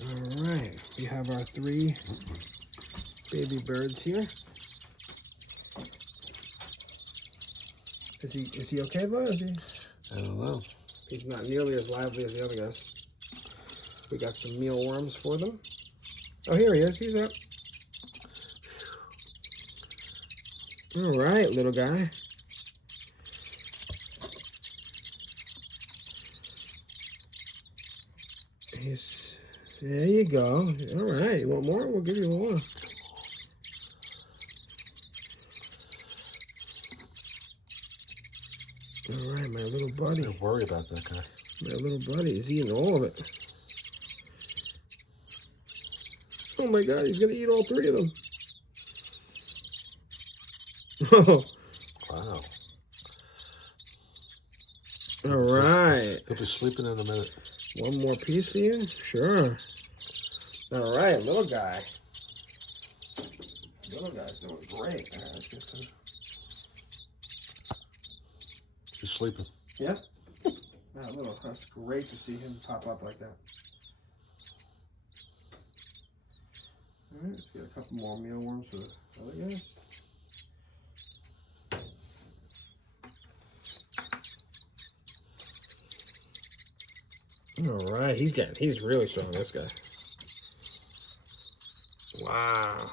All right, we have our 3 baby birds here. Is he okay, bud? I don't know. He's not nearly as lively as the other guys. We got some mealworms for them. Oh, here he is. He's up. All right, little guy. There you go. All right, you want more? We'll give you more. All right, my little buddy. I'm worried about that guy. My little buddy is eating all of it. Oh my God, he's gonna eat all 3 of them. Oh. Wow. All right. He'll be sleeping in a minute. One more piece for you? Sure. All right, little guy. Little guy's doing great. All right, let's get some. He's sleeping. Yeah? That's great to see him pop up like that. All right, let's get a couple more mealworms for the other guys. All right, he's really showing this guy. Wow.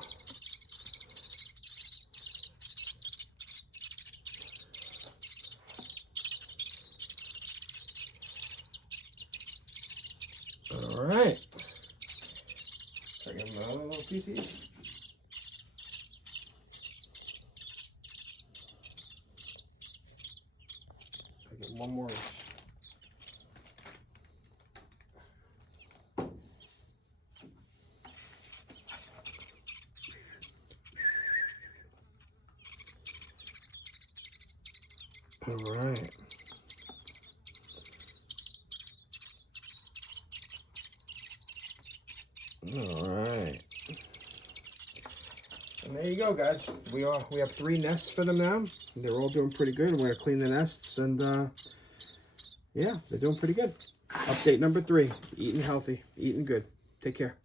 All right. Try to get another little piece. Try to get one more. All right. All right. And there you go, guys. We have 3 nests for them now. They're all doing pretty good. We're gonna clean the nests, and yeah, they're doing pretty good. Update number 3: eating healthy, eating good. Take care.